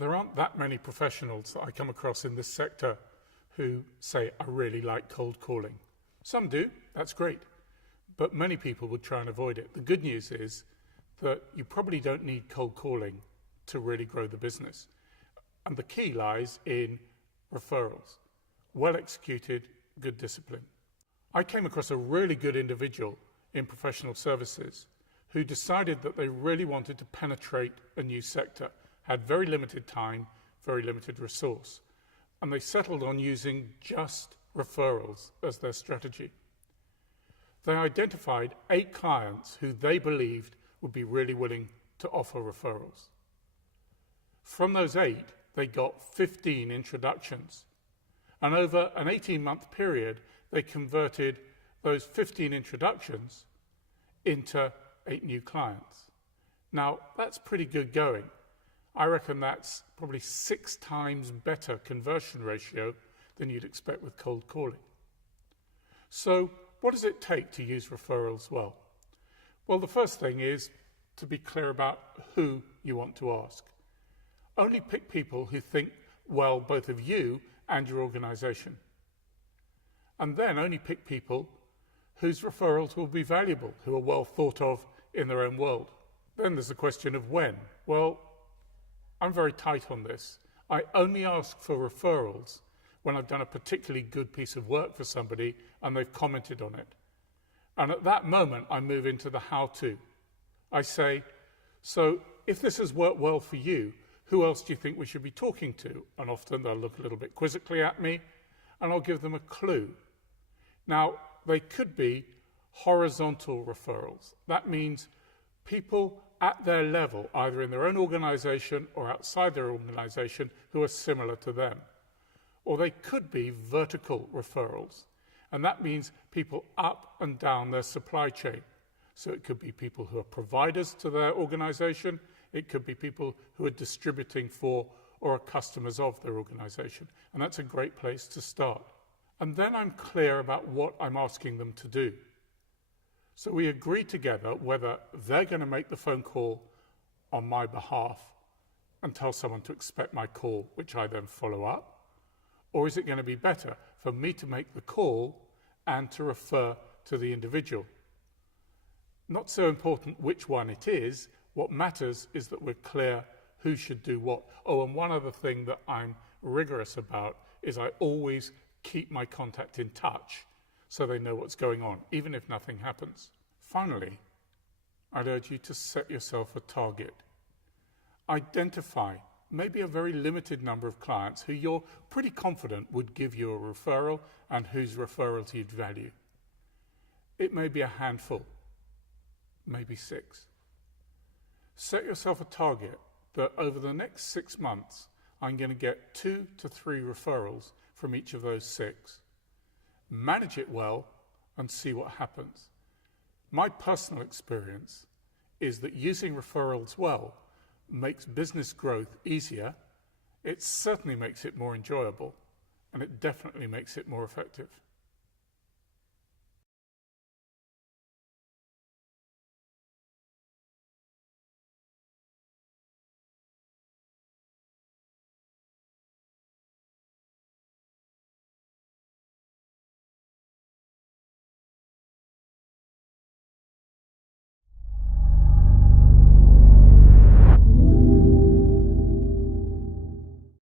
There aren't that many professionals that I come across in this sector who say, I really like cold calling. Some do, that's great, but many people would try and avoid it. The good news is that you probably don't need cold calling to really grow the business. And the key lies in referrals. Well executed, good discipline. I came across a really good individual in professional services who decided that they really wanted to penetrate a new sector, had very limited time, very limited resource, and they settled on using just referrals as their strategy. They identified 8 clients who they believed would be really willing to offer referrals. From those 8, they got 15 introductions. And over an 18-month period, they converted those 15 introductions into 8 new clients. Now, that's pretty good going. I reckon that's probably 6 times better conversion ratio than you'd expect with cold calling. So, what does it take to use referrals well? Well, the first thing is to be clear about who you want to ask. Only pick people who think well both of you and your organization. And then only pick people whose referrals will be valuable, who are well thought of in their own world. Then there's the question of when. Well, I'm very tight on this. I only ask for referrals when I've done a particularly good piece of work for somebody and they've commented on it. And at that moment, I move into the how-to. I say, so if this has worked well for you, who else do you think we should be talking to? And often they'll look a little bit quizzically at me, and I'll give them a clue. Now, they could be horizontal referrals. That means people at their level, either in their own organization or outside their organization, who are similar to them. Or they could be vertical referrals. And that means people up and down their supply chain. So it could be people who are providers to their organization. It could be people who are distributing for or are customers of their organization. And that's a great place to start. And then I'm clear about what I'm asking them to do. So we agree together whether they're going to make the phone call on my behalf and tell someone to expect my call, which I then follow up, or is it going to be better for me to make the call and to refer to the individual? Not so important which one it is. What matters is that we're clear who should do what. Oh, and one other thing that I'm rigorous about is I always keep my contact in touch so they know what's going on, even if nothing happens. Finally, I'd urge you to set yourself a target. Identify maybe a very limited number of clients who you're pretty confident would give you a referral and whose referrals you'd value. It may be a handful, maybe 6. Set yourself a target that over the next 6 months, I'm going to get 2 to 3 referrals from each of those 6. Manage it well and see what happens. My personal experience is that using referrals well makes business growth easier, it certainly makes it more enjoyable, and it definitely makes it more effective.